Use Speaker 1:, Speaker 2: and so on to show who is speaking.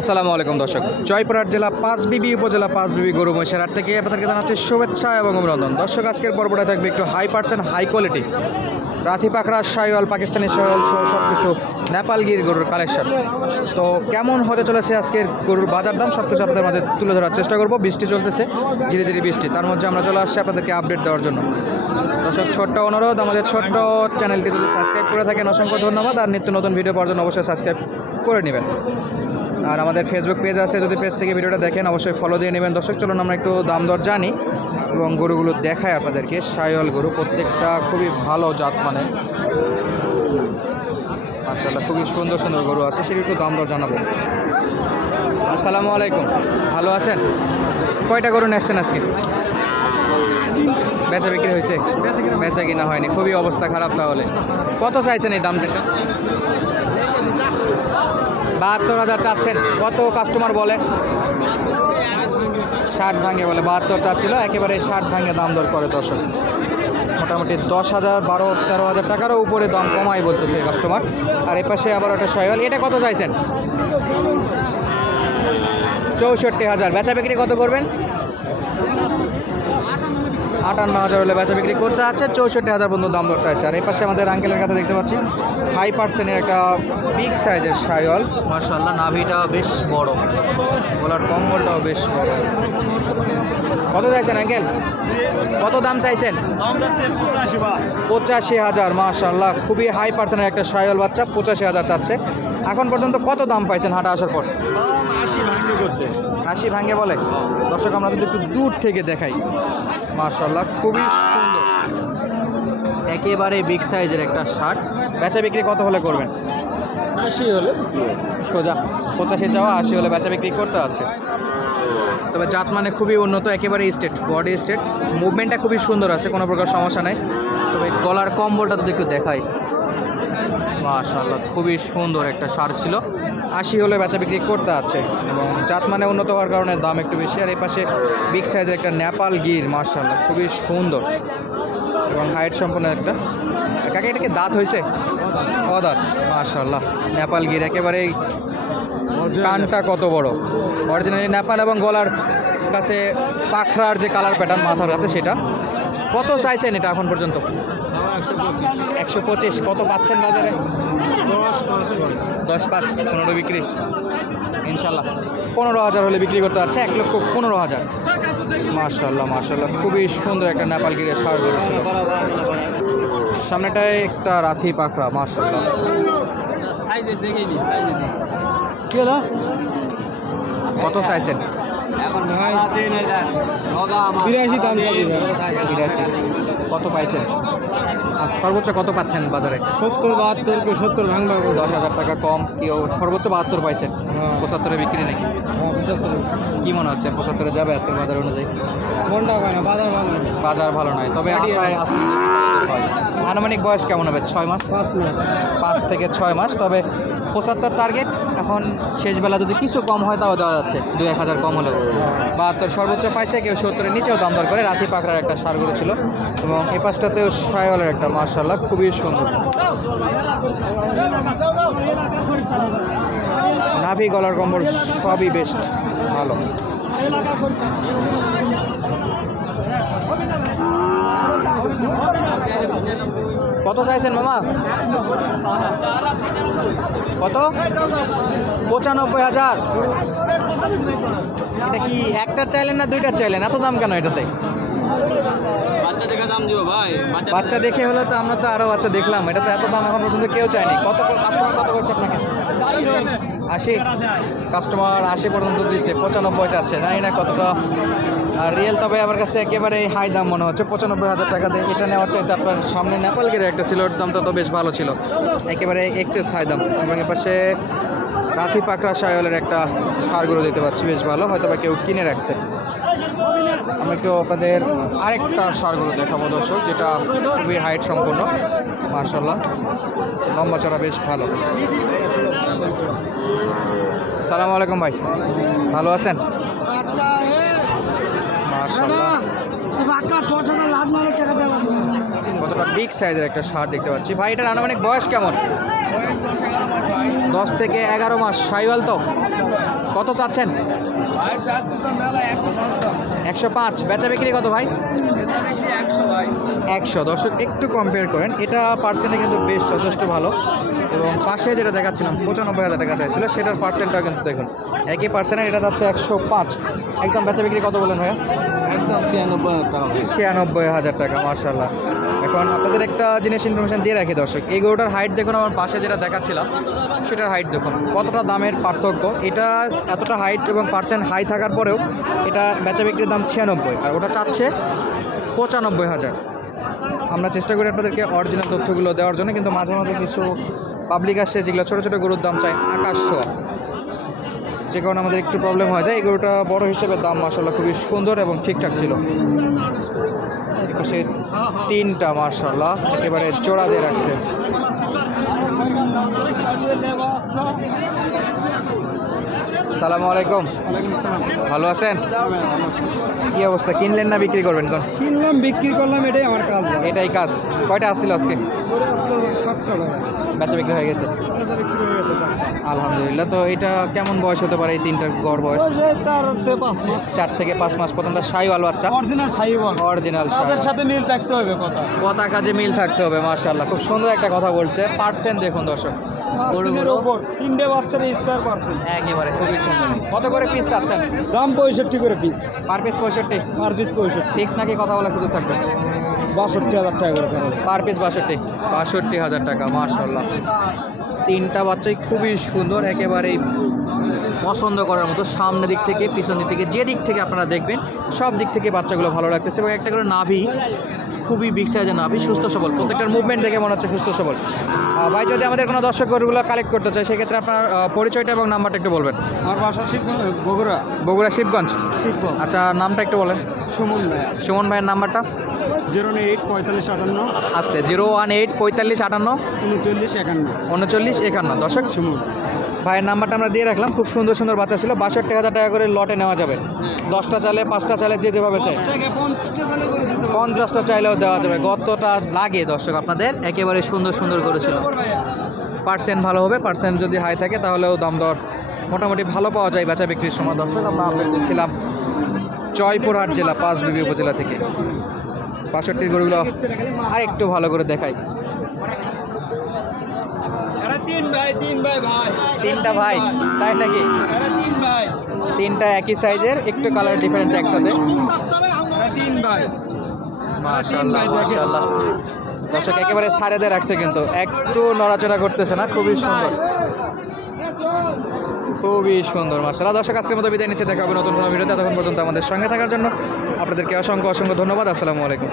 Speaker 1: আসসালামু আলাইকুম, দর্শক। জয়পুরহাট জেলা পাঁচবিবি উপজেলা পাঁচবিবি গরু মহিষের হাট থেকে আপনাদেরকে জানাচ্ছি শুভেচ্ছা এবং অভিনন্দন। দর্শক, আজকের পর্বটা থাকবে একটু high percent high quality Rathi পাখরা, Sahiwal, Pakistani Sahiwal সহ সব কিছু নেপালগির গরুর কালেকশন তো কেমন হতে চলেছে আজকের গরুর বাজার দাম? সব কিছু আপনাদের মাঝে তুলে ধরার চেষ্টা করব। বৃষ্টি চলতেছে ধীরে ধীরে বৃষ্টি। তার মধ্যে আমরা চলে আসছি আপনাদেরকে আপডেট দেওয়ার জন্য। দর্শক, ছোট্ট অনুরোধ, আমাদের ছোট্ট চ্যানেলটি যদি সাবস্ক্রাইব করে থাকেন, অসংখ্য ধন্যবাদ। আর নিত্য নতুন ভিডিও পাওয়ার জন্য অবশ্যই সাবস্ক্রাইব করে নেবেন। আর আমাদের ফেসবুক পেজ আছে, যদি পেজ থেকে ভিডিওটা দেখেন, অবশ্যই ফলো দিয়ে নেবেন। দর্শক, চলুন আমরা একটু দাম দর জানি এবং গরুগুলো দেখাই আপনাদেরকে। সায়ল গরু প্রত্যেকটা খুবই ভালো জাত মানে। মার্শাল্লাহ খুবই সুন্দর সুন্দর গরু আছে, সেটা একটু দাম দর জানাব। আসসালামু আলাইকুম, ভালো আছেন? কয়টা গরু নেসছেন আজকে? বেচা বিক্রি হয়েছে? বেচা কিনা হয়নি, খুবই অবস্থা খারাপ তাহলে। কত চাইছেন এই দামটা? বাহাত্তর হাজার চাচ্ছেন। কত কাস্টমার বলে? ষাট ভাঙে বলে, বাহাত্তর চাচ্ছিল, একেবারে ষাট ভাঙে দাম দর করে দর্শক। মোটামুটি দশ হাজার বারো, তেরো হাজার টাকারও উপরে দাম কমাই বলতেছে কাস্টমার আর এ পাশে আবার একটা সয়াল, এটা কত চাইছেন? চৌষট্টি হাজার। বেচা বিক্রি কত করবেন? আটান্ন হাজার হলে বেচা বিক্রি করতে আছে চৌষট্টি হাজার পর্যন্ত দাম দর চাইছে। আর এই পাশে আমাদের আঙ্কেলের কাছে দেখতে পাচ্ছি হাই পার্সেন্টের একটা বিগ সাইজের সায়ল মার্শাল্লাহ নাভিটাও বেশ বড়। গলার কম্বলটাও বেশ বড়। কত চাইছেন আঙ্কেল কত দাম চাইছেন? পঁচাশি হাজার মাশাল্লাহ খুবই হাই পার্সেন্টের একটা সায়ল বাচ্চা পঁচাশি হাজার চাচ্ছে। এখন পর্যন্ত কত দাম পাইছেন হাঁটা আসার পর? আশি ভাঙ্গে বলে? দর্শক আমরা যদি একটু দূর থেকে দেখাই। মার্শাল্লাহ খুবই সুন্দর। একেবারে বিগ সাইজের একটা শার্ট। বেচা বিক্রি কত হলে করবেন?
Speaker 2: আশি হলে
Speaker 1: সোজা পঁচাশি চাওয়া আশি হলে বেচা বিক্রি করতে আছে। তবে জাত মানে খুবই উন্নত একেবারে স্টেট বডি স্টেট মুভমেন্টটা খুবই সুন্দর আছে কোনো প্রকার সমস্যা নেই। তবে গলার কম্বলটা যদি একটু দেখাই। মাশাল্লাহ খুবই সুন্দর একটা সার ছিল। আশি হলে বেচা বিক্রি করতে আছে এবং জাত মানে উন্নত হওয়ার কারণে দাম একটু বেশি। আর এই পাশে বিগ সাইজের একটা নেপাল গির মাশাল্লাহ খুবই সুন্দর এবং হাইট সম্পন্ন একটা। কাকে এটাকে দাঁত হয়েছে অদাঁত মাশাল্লাহ নেপাল গির একেবারেই কানটা কত বড়। অরিজিনালি নেপাল এবং গলার কাছে পাখরার যে কালার প্যাটার্ন মাথার কাছে সেটা। কত চাইছেন এটা এখন পর্যন্ত? একশো পঁচিশ কত পাচ্ছেন বাজারে?
Speaker 2: দশ পাঁচ
Speaker 1: পনেরো বিক্রি। ইনশাল্লাহ। পনেরো হাজার হলে বিক্রি করতে পারছে এক লক্ষ পনেরো হাজার। মার্শাল্লাহ মার্শাল্লাহ খুবই সুন্দর একটা নেপাল গিরের সার গরু ছিল। সামনেটায় একটা রাথি পাখরা মার্শাল্লাহ
Speaker 2: সাইজে দেখে নি সাইজে দেখে
Speaker 1: কি হলো? কত চাইছেন?
Speaker 2: বিরাশি দাম
Speaker 1: বিরাশি। কত পাইছেন? সর্বোচ্চ কত পাচ্ছেন বাজারে?
Speaker 2: সত্তর বাহাত্তর সত্তর ভাঙবা।
Speaker 1: দশ হাজার টাকা কম কেউ সর্বোচ্চ বাহাত্তর পাইছেন
Speaker 2: হ্যাঁ।
Speaker 1: পঁচাত্তরে বিক্রি নাকি?
Speaker 2: পঁচাত্তর
Speaker 1: কি মনে হচ্ছে পঁচাত্তরে যাবে আজকের বাজার অনুযায়ী?
Speaker 2: মনটা হয় না বাজার ভালো
Speaker 1: বাজার ভালো নয় তবে আশায় আছে। আনুমানিক বয়স কেমন হবে? ছয় মাস?
Speaker 2: পাঁচ
Speaker 1: থেকে ছয় মাস তবে পঁচাত্তর টার্গেট এখন শেষবেলা যদি কিছু কম হয় তাও দেওয়া যাচ্ছে। দু এক হাজার কম হলেও। বাহাত্তর সর্বোচ্চ পাইছে, কেউ সত্তরের নিচেও দাম দর করে। রাতি পাকড়ার একটা সার ছিল এবং এই পাশটাতেও সায়লের একটা মার্শাল্লাহ খুবই সুন্দর। নাভি গলার কম্বল সবই বেস্ট ভালো। কত চাইছেন মামা? কত? পঁচানব্বই হাজার। এটা কি একটার চাইলেন না দুইটার চাইলেন? এত দাম কেন এটাতে?
Speaker 2: বাচ্চা দেখে দাম দিব ভাই।
Speaker 1: বাচ্চা দেখে হলে তো আমরা তো আরও বাচ্চা দেখলাম। এটা তো এত দাম এখন পর্যন্ত কেউ চায়নি। কত কাস্টমার কত করছে আপনাকে? আশি কাস্টমার আশি পর্যন্ত দিচ্ছে পঁচানব্বই চাচ্ছে, জানি না কতটা। আর রিয়েল তবে আমার কাছে একেবারে হাই দাম মনে হচ্ছে, পঁচানব্বই হাজার টাকা দিয়ে এটা নেওয়ার চাইতে আপনার সামনে নেপাল গিরে একটা ছিল ওর দামটা তো বেশ ভালো ছিল। একেবারে এক্সেস হাই দাম। এবং এ পাশে রাথি পাকড়া সায়লের একটা সারগুলো দিতে পারছি বেশ ভালো। হয়তো বা কেউ কিনে রাখছে। আমি একটু আপনাদের আরেকটা সারগুলো দেখাবো দর্শক, যেটা খুবই হাইট সম্পূর্ণ মার্শাল্লাহ লম্বা চড়া বেশ ভালো। সালাম আলাইকুম ভাই, ভালো আছেন? কতটা বিগ সাইজের একটা সার দেখতে পাচ্ছি। ভাই, এটার আনুমানিক বয়স কেমন? দশ থেকে এগারো মাস। সাইওয়াল তো? কত চাচ্ছেন? একশো পাঁচ। বেচা বিক্রি কত ভাই? একশো দর্শক একটু কম্পেয়ার করেন। এটা পার্সেন্টে কিন্তু বেশ যথেষ্ট ভালো। এবং পাশে যেটা দেখাচ্ছিলাম পঁচানব্বই হাজার টাকা চাইছিল সেটার পার্সেন্টটাও কিন্তু দেখুন। একই পার্সেন্টের এটা যাচ্ছে একশো পাঁচ। একদম বেচা বিক্রি কত বলেন ভাইয়া?
Speaker 2: একদম ছিয়ানব্বই হাজার টাকা।
Speaker 1: ছিয়ানব্বই হাজার টাকা মার্শাল্লাহ এখন আপনাদের একটা জিনিস ইনফরমেশন দিয়ে রাখি দর্শক, এই গরুটার হাইট দেখুন আমার পাশে যেটা দেখাচ্ছিলাম, সেটার হাইট দেখুন, কতটা দামের পার্থক্য, এটা এতটা হাইট এবং পার্সেন্ট হাই থাকার পরেও এটা বেচা বিক্রির দাম ছিয়ানব্বই, আর ওটা চাচ্ছে পঁচানব্বই হাজার। আমরা চেষ্টা করি আপনাদেরকে অরিজিনাল তথ্যগুলো দেওয়ার জন্য, কিন্তু মাঝে মাঝে কিছু পাবলিক আসছে যেগুলো ছোটো ছোটো গরুর দাম চায় আকাশ ছোঁয়া। যে কারণে আমাদের একটু প্রবলেম হয়ে যায়। এই গরুটা বড় হিসেবে দাম মাসাল্লাহ খুবই সুন্দর এবং ঠিকঠাক ছিল। একুশে তিনটা মার্শাল্লাহ একেবারে জোড়া দিয়ে রাখছে। সালামু আলাইকুম। ভালো আছেন? কি অবস্থা? কিনলেন না বিক্রি করবেন কোন
Speaker 2: কিনলাম বিক্রি করলাম এটাই আমার কাজ।
Speaker 1: এটাই কাজ। কয়টা আসছিল আজকে? বেচা বিক্রি হয়ে গেছে। আলহামদুলিল্লাহ। তো এটা কেমন বয়স হতে পারে এই তিনটার গড় বয়স?
Speaker 2: চার থেকে পাঁচ মাস।
Speaker 1: প্রথমটা সাইওয়াল বাচ্চা?
Speaker 2: অরিজিনাল সাইবল
Speaker 1: অরিজিনাল
Speaker 2: তাদের সাথে মিল থাকতে হবে কথা।
Speaker 1: কথা কাজে মিল থাকতে হবে মার্শাল্লাহ খুব সুন্দর একটা কথা বলছে। পার্সেন্ট দেখুন দর্শক।
Speaker 2: তিনের ওপর তিনটে বাচ্চার স্কোয়ার পার্সেন্ট
Speaker 1: একেবারে খুবই সুন্দর। কত করে পিস চাচ্ছেন?
Speaker 2: দাম পঁয়ষট্টি করে পিস
Speaker 1: পার পিস পঁয়ষট্টি?
Speaker 2: পার পিস পঁয়ষট্টি।
Speaker 1: ফিক্স নাকি কথা বলার সুযোগ থাকবে?
Speaker 2: বাষট্টি হাজার টাকা করে
Speaker 1: পার পিস বাষট্টি। বাষট্টি হাজার টাকা মার্শাল্লাহ তিনটা বাচ্চাই খুবই সুন্দর একেবারেই পছন্দ করার মতো সামনের দিক থেকে পিছন দিক থেকে যে দিক থেকে আপনারা দেখবেন সব দিক থেকে বাচ্চাগুলো ভালো লাগতেছে এবং একটা করে নাভি খুবই বিগ সাইজের নাভি সুস্থ সবল। প্রত্যেকটার মুভমেন্ট দেখে মনে হচ্ছে সুস্থ সবল। ভাই যদি আমাদের কোনো দর্শক গরুগুলো কালেক্ট করতে চায় সেক্ষেত্রে আপনার পরিচয়টা এবং নাম্বারটা একটু বলবেন।
Speaker 2: আমার বাসা শিব বগুড়া।
Speaker 1: বগুড়া শিবগঞ্জ?
Speaker 2: শিব
Speaker 1: আচ্ছা নামটা একটু বলেন।
Speaker 2: সুমন ভাই
Speaker 1: সুমন ভাইয়ের নাম্বারটা?
Speaker 2: জিরো এইট পঁয়তাল্লিশ আটান্ন।
Speaker 1: আসতে জিরো ওয়ান এইট পঁয়তাল্লিশ আটান্ন।
Speaker 2: উনচল্লিশ একান্ন।
Speaker 1: উনচল্লিশ একান্ন। দর্শক
Speaker 2: সুমন।
Speaker 1: ভাইয়ের নাম্বারটা আমরা দিয়ে রাখলাম। খুব সুন্দর সুন্দর বাচ্চা ছিল। বাষট্টি হাজার টাকা করে লটে নেওয়া যাবে। দশটা চালে পাঁচটা চালে যে যেভাবে চাই
Speaker 2: পঞ্চাশটা
Speaker 1: চাইলেও দেওয়া যাবে। গতটা লাগে দর্শক আপনাদের। একেবারে সুন্দর সুন্দর করেছিল। পার্সেন্ট ভালো হবে। পার্সেন্ট যদি হাই থাকে তাহলেও দাম দর মোটামুটি ভালো পাওয়া যায় বেচা বিক্রির সময়। দর্শক আমরা আপডেট দিচ্ছিলাম জয়পুরহাট জেলা পাঁচবিবি উপজেলা থেকে। বাষট্টির গরুগুলো আর একটু ভালো করে দেখাই।
Speaker 2: তিন ভাই তিন ভাই ভাই।
Speaker 1: তিনটা ভাই তাই নাকি?
Speaker 2: তিন ভাই।
Speaker 1: তিনটা একই সাইজের একটু কালার ডিফারেন্স একটাতে।
Speaker 2: তিন ভাই।
Speaker 1: মাশাআল্লাহ মাশাআল্লাহ। দর্শক একেবারে সারে দিয়ে রাখছে কিন্তু। একটু নড়াচড়া করতেছে না খুবই সুন্দর। খুবই সুন্দর মাশাআল্লাহ। দর্শক আজকের মতো বিদায় নিচ্ছে দেখা হবে নতুন কোনো ভিডিওতে। তখন পর্যন্ত আমাদের সঙ্গে থাকার জন্য আপনাদেরকে অসংখ্য অসংখ্য ধন্যবাদ। আসসালামু আলাইকুম।